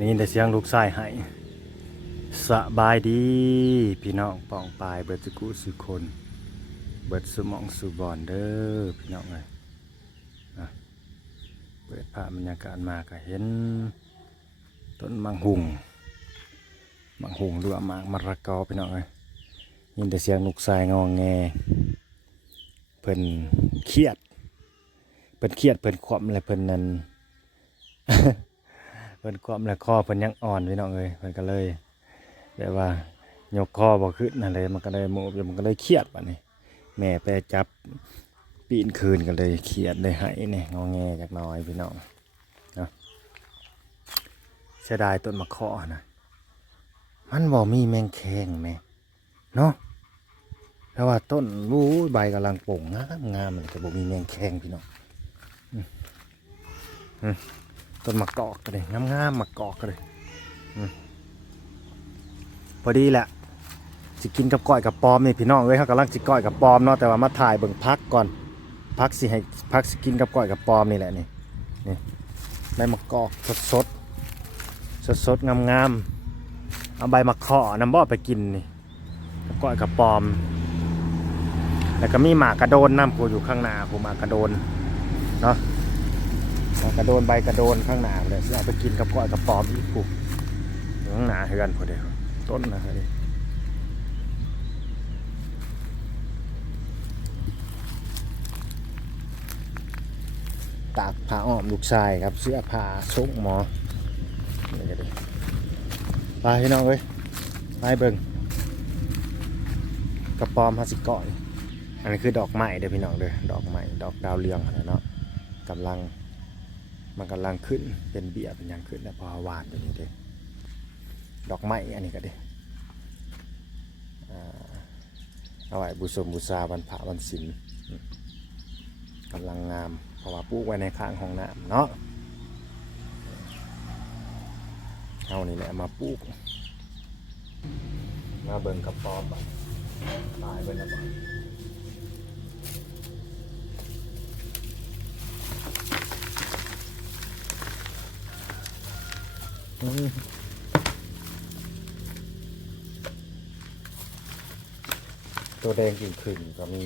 นี่แต่เสียงลูกชายให้สบายดี พี่น้องปองปลายเบิดสกุสุคน เบิดสมองสุบอนเด้อพี่น้องเลยนะเปิดภาพบรรยากาศมาก็เห็น ต้นมังหุงมังหุงหรือว่ามากมะระกอพี่น้องเลยยินแต่เสียงลูกชายงองแงเพิ่นเครียดเพิ่นเครียดเพิ่นความอะไรเพิ่นนั่น พิ่นความและคอเพิ่นยังอ่อนพี่น้องเอ้ยเพิ่นก็เลยแบบว่ายกคอบ่ขึ้นอะไรมันก็เลยโมบมันก็เลยเครียดบัดนี้ แม่ไปจับปีนคืนก็เลยเครียดเลยให้นี่งอแงจากน้อยพี่น้องเนาะเสียดายต้นมะขอนะมันบ่มีแมงแคงแม่เนาะแต่ว่าต้นรู้ใบกำลังโป่งงามงามมันก็บ่มีแมงแคงพี่น้องอืม ต้นมะกอกก็เลยงามๆมะกอกก็เลยอพอดีแหละสิกินกับก้อยกับปอมนี่พี่น้องเอ้ยเขากำลังสิก้อยกับปอมเนาะแต่ว่ามาถ่ายเบิ่งพักก่อนพักสิให้พักสิกินกับก้อยกับปอมนี่แหละนี่นี่ใบมะกอกสดสดสดสดๆงามๆเอาใบมะขอน้ำบ่อไปกินนี่กับก้อยกับปอม แล้วก็มีหมากกระโดนน้ำกูอยู่ข้างหน้ากูหมากกระโดนเนาะ กระโดนใบกระโดนข้างหน้าเลยสิเอาไปกินกับก้อยกับปอมอีกปุ๊บข้างหน้าเฮือนพอดีต้นนะเฮ้ยตากผ้าอ้อมลูกชายครับ เสื้อผ้าซุกหมอนี่ก็ดีไปพี่น้องเอ้ยไปเบิ่งกระปอมฮัสสิก่อย อันนี้คือดอกไม้เด้อพี่น้องเด้อดอกไม้ดอกดาวเรืองอะเนาะกำลัง มันกำลังขึ้นเป็นเบี้ยเป็นยังขึ้นแล้วพอหวานตัวนี้เด้ดอกไม้อันนี้ก็เด้อ่าเอาไว้บูชมบูชาวันพระวันศีลกำลังงามเพราะว่าปลูกไว้ในข้างห้องน้ำเนาะเอานี่แหละมาปลูกมาเบิ่งกระป๋อมตายไปแล้วบัดอื ตัวแดงกิ่งขึงก็มี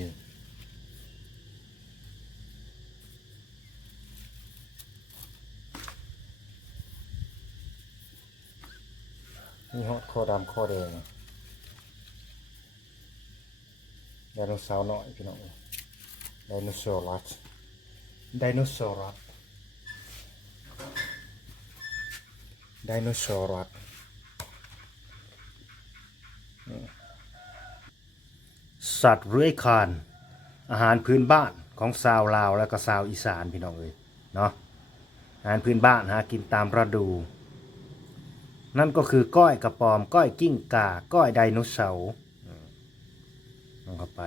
มีฮอตคอดำคอแดงไดโนเสาร์หน่อยพี่น้องไดโนเสาร์รัสไดโนเสาร์รัส ดโนเสาร์รัสสัตว์เลื้อยคาน อาหารพื้นบ้านของชาวลาวและก็ชาวอีสานพี่น้องเอ้ยเนาะอาหารพื้นบ้านหากินตามฤดู นั่นก็คือก้อยกระปอม ก้อยกิ้งก่าก้อยไดโนเสาร์ลงเข้าไป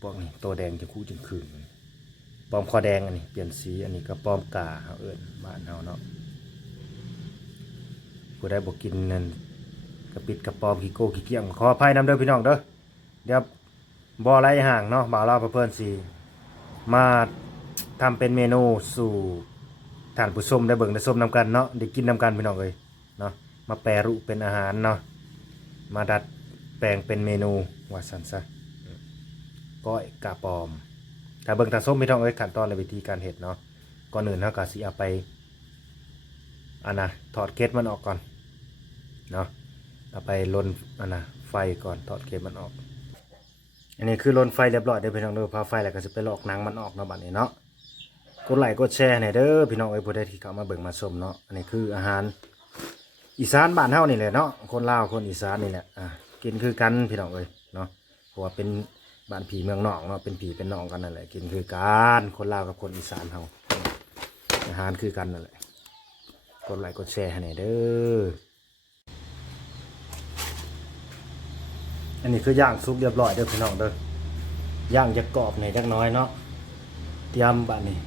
พวกนี้ตัวแดงจะคู่จึงคืนปอมคอแดงอันนี้เปลี่ยนสีอันนี้ก็ปอมกาเฮาเอิ้นบ้านเฮาเนาะ ผู้ใดบอกกินนั่นกระปิดกระปอมขี้โก้ขี้เกียงขออภัยนำเด้อพี่น้องเด้อเดี๋ยวบ่อไรห่างเนาะบ่าวเราเพื่อนสีมาทำเป็นเมนูสู่ท่านผู้ชมได้เบิ่งได้ชมนำกันเนาะได้กินนำกันพี่น้องเลยเนาะมาแปรรูปเป็นอาหารเนาะมาดัดแปลงเป็นเมนูว่าสันซะก้อยกระปอมถ้าเบิ่งตาส้มพี่น้องเอ้ยขั้นตอนและวิธีการเฮ็ดเนาะก่อนอื่นเฮาก็สิเอาไปอันนะถอดเกล็ดมันออกก่อน เนาะเอาไปลนอันนะไฟก่อนถอดเกล็ดมันออก อันนี้คือลนไฟเรียบร้อยเด้อพี่น้องเด้อพาไฟแล้วก็จะไปลอกหนังมันออกเนาะบัดนี้เนาะกดไลค์กดแชร์ให้เด้อพี่น้องเอ้ผู้ใดที่เข้ามาเบิ่งมาชมเนาะอันนี้คืออาหารอีสานบ้านเฮานี่แหละเนาะคนลาวคนอีสานนี่แหละอะกินคือกันพี่น้องเอ้ยเนาะเพราะว่าเป็นบ้านผีเมืองนอกเนาะเป็นผีเป็นน้องกันนั่นแหละกินคือกันคนลาวกับคนอีสานเฮาอาหารคือกันนั่นแหละกดไลค์กดแชร์ให้หน่อยเด้อ อันนี้คือย่างซุปเรียบร้อยเด้อพี่น้องเด้อย่างจะกรอบหนอยจักน้อยเนาะเตรียมบะนี้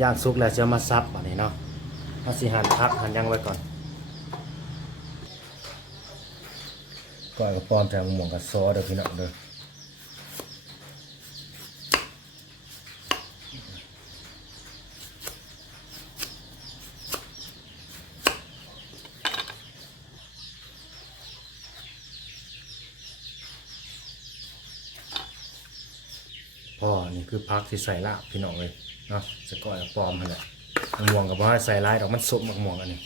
ย่างซุปแล้วจะมาซับบะนี้เนาะมาสิหั่นพักหั่นหยังไว้ก่อนก่อนกระปอมจากหมวกกับซอสเด้อพี่น้องเด้อ พ่อนี่คือพักที่ใส่ลาบพี่น้องเลยเนาะสะก้อยปลอมมันแหละม่วงกับว่าใส่ลายดอกมันสมมะม่วงอันนี้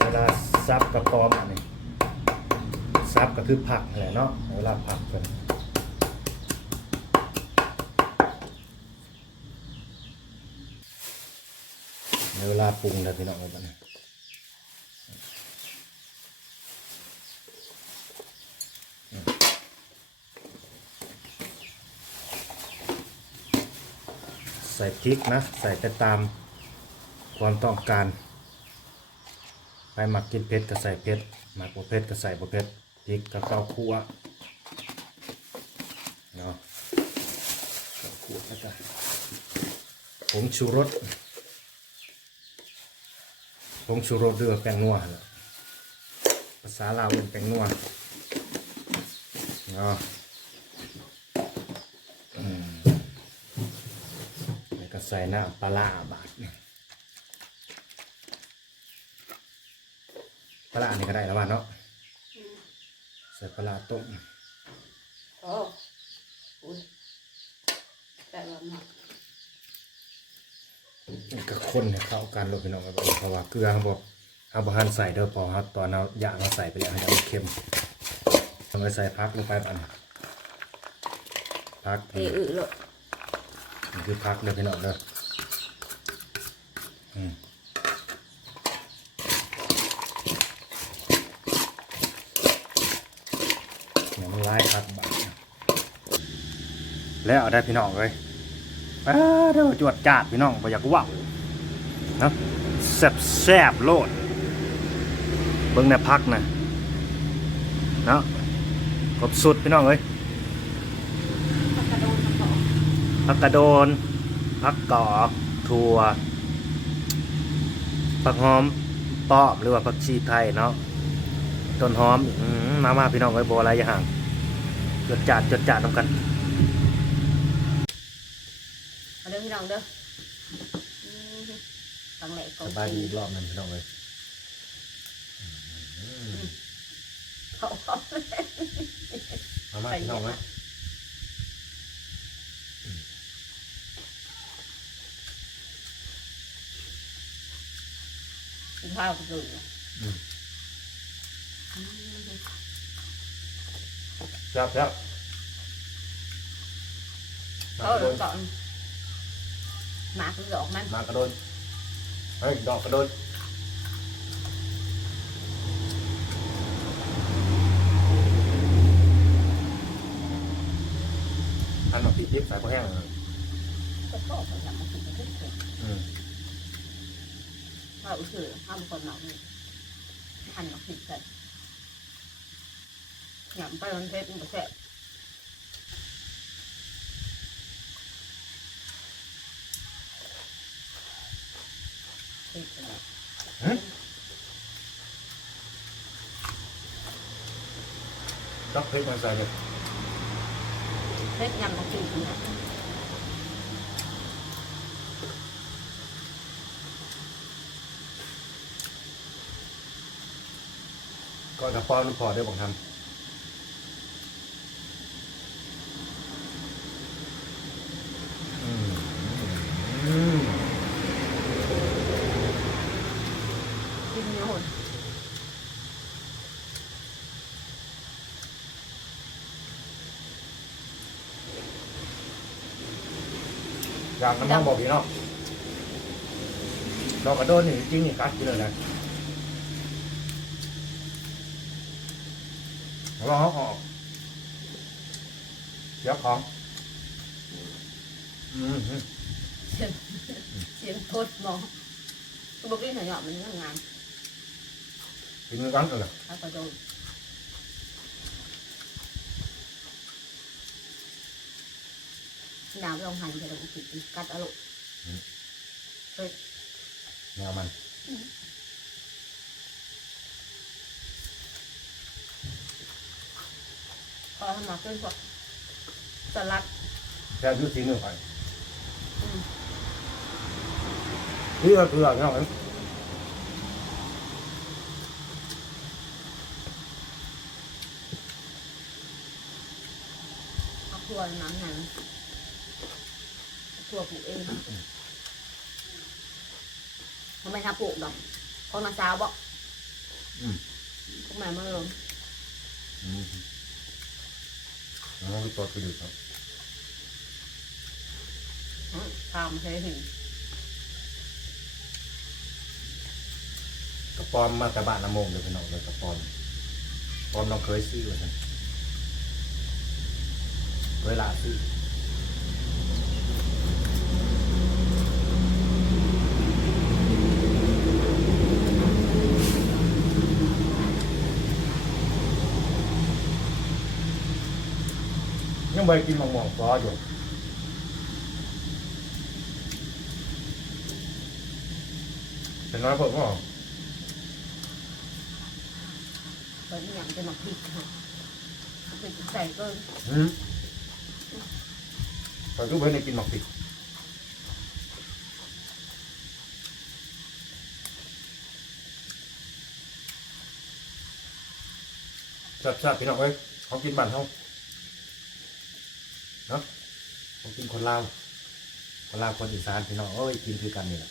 เวลาซับกับปลอมอันนี้ซับก็คือผักนั่นแหละเนาะเวลาผักเพิ่นเวลาปรุงนะพี่น้องเลยบัดนี้ ส่พริกนะ ใส่ไปตามความต้องการไปหมักกินเผ็ดก็ใส่เผ็ดหมักบ่เผ็ดก็ใส่บ่เผ็ดพริกก็ข้าวคั่วเนาะข้าวคั่วแล้วก็ผงชูรสผงชูรสเรือแป้งนัวภาษาลาวเป็นแป้งนัวเนาะอืม แล้วก็ใส่น้ำปลาร้าบาทนี่ปลาร้านี่ก็ได้แล้วว่าเนาะใส่ปลาร้าต้มโอ้อุ้ยแต่ละหนักนี่ก็คนให้เข้ากันลงไปน้องกันเพราะว่าเกลือเขาบอกเอาบะฮันใส่เด้อพอครับตอนเอาย่างเราใส่ไปแล้วให้มันเค็มเอาไปใส่พักลงไปปันพักเอออึเลย นี่คือพักเด้อพี่น้องเด้ออืมเนี่ยมันลายพักบาแล้วเอาได้พี่น้องเลยอ้าเด้อจวดจาดพี่น้องบ่อยากว่าวเนาะแซ่บแซ่บโลด เบิ่งในพักนะเนาะครบสุดพี่น้องเอ้ย ผักกระโดนผักกอกผักกระโดนผักกอกถั่วผักหอมป้อมหรือว่าผักชีไทยเนาะต้นหอมอืมมามาพี่น้องไว้ยโบอะไรอย่าห่างจดจาดจดจาดนำกันเอาเด้อพี่น้องเด้ออืมตั้งแหลกกสองบายดีสีอีกรอบหนึงพี่น้องเลยเขาเอามามาพี่น้องไหม ข้าวกันเลยแซ่บแซ่บเขาเอาก่อนหมากคือดอกมันมากระโดนเฮ้ยดอกกระโดนอันมาพริกดิบใส่พอแห้งเลยก็ชอบไปทำมากินกัน ทุกคนอืมข้าวคือข้าวคนหนักนี่หั่นมาผิดกันหยำไปมันเพชรมันก็แซ่บเผ็ดขนาดดอกพริกมาใส่เลยเผ็ดยำมาผิดขนาดก่อนกับป้อนพอได้บอกทำอืมอืมกินเนื้อหดอยากมันต้องบอกพี่เนาะดอกกระโดนนี่จริงนี่กัดกินเลยนะ ลองเอาออกเดี๋ยวของอืมเสียงเสียงโคตรมองตัวบอกเล่นหน่อยๆมันเรื่องงานกินกันเลยถ้าก็โดนดาวลองหันจะลงผิดกัดอารมณ์แนวมัน พอหมัครเป็นพวกสลัดแค่ยุติเงื่อนไขอืมนี่ก็คืออะไรนะเอาถั่วนังหนังถั่วปลูเองทำไมทำปลูกดอกคนมาสาวบอกอืม พวกแม่มาลง อืม อ๋อตัวคืออยู่ครับทำใช่ถึงกระปอมมาแต่บ้านน้ำมงเลยพี่น้องเลยกระปอมปอมน้องเคยซื้อเลยนะเวลาซื้อ ยังไปกินหมองหมองฟออยู่เป็นน้อยผมก็ตอนนี้ยังจะมาพริกค่ะพริกใส่ก็อืมแต่ทุกคนได้กินหมอกติดจับจับพี่น้องเอ้ยเขากินบ้านเขา เนาะเขากินคนลาวคนลาวคนอีสานพี่น้องเอ้ยกินคือกันนี่แหละ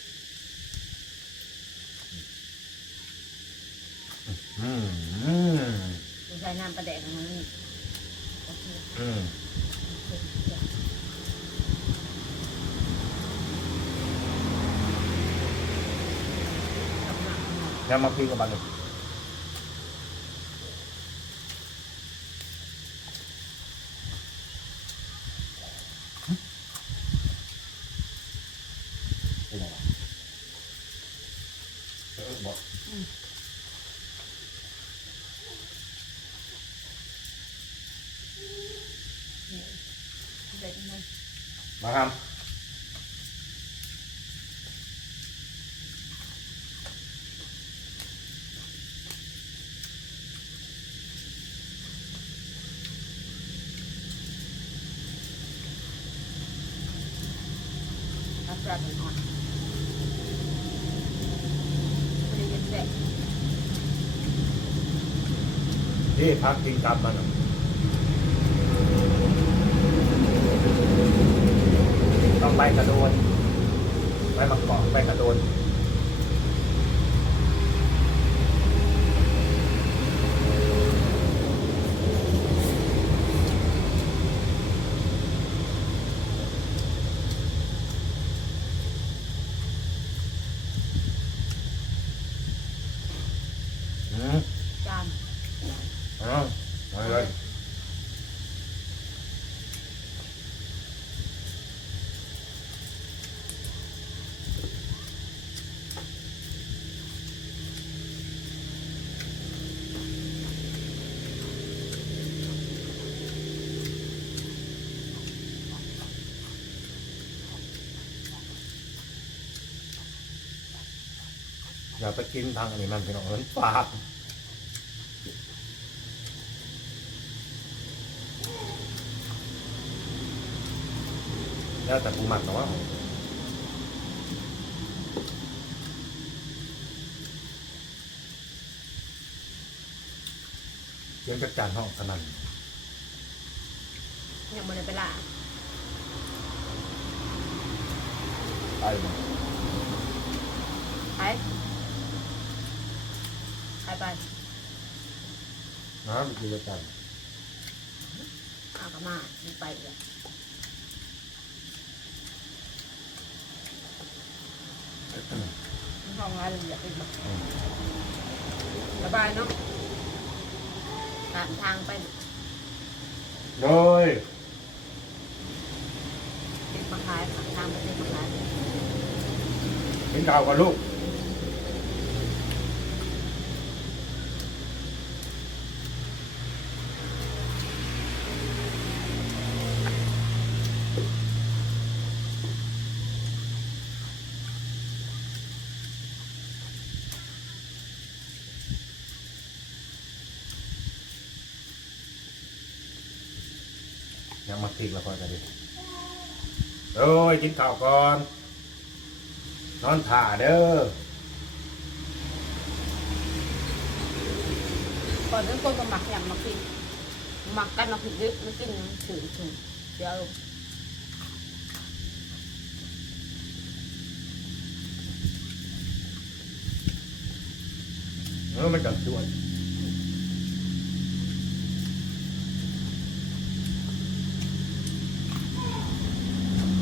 อืมอืมใส่น้ำปลาแดกมันนี่อืมแล้วมากินกับบ้านเลย เป็นไงวะเออบอก เด็ดมัน มาครับ รับรับมันอ่อนไม่ได้ยินเสียงนี่พักกินกลับมันอะต้องไปกระโดนไปมาเกาะไปกระโดนอืม จาน เอามาเลย อย่าไปกินทางอันนี้มันเป็นของปากแล้วแต่ปูหมักแต่ว่าเยังจะจานห้องสนั่นยังไม่ได้ไปล่าไปหมดไป ไปไปนะไปกินจะจานเอากลับมาไม่ไปเลยห้องร้านละเอียดอีกแบบระบายเนาะตามทางไปโดยติดมาขายตามทางไปติดมาขายกินข้าวกับลูก ยังมาติกแล้วพอจะดิโอ้ยกินข้าวก่อน นอนถ่าเด้อก่อนเรื่องคนก็หมักอย่างหมักผิดหมักกันหมักผิดเยอะไม่กินถือถือเดี๋ยวเออมันจับจวน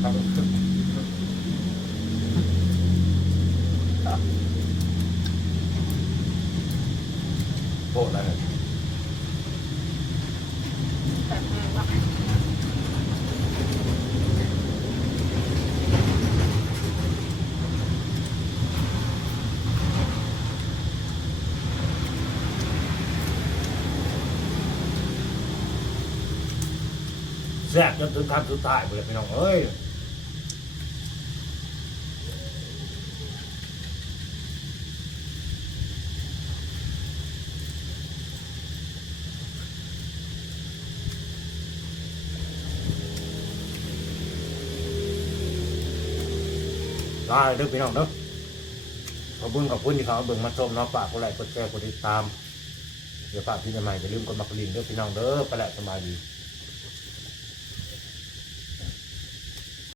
ครับโคตรแล้วเนี่ยแต่แม่ว่าแซ่บจนถึงคำสุดท้ายไปเลยพี่น้องเอ้ย ลาเลยด้อพี่น้องเด้อขอบคุณขอบคุณที่เขาเอาเบิ่งมาชมเนาะฝากกดไลค์กดแชร์กดติดตามเดี๋ยวฝากพี่ใหม่อย่าลืมกดมากระลิ่งเด้อพี่น้องเด้อไปแล้วสบายดี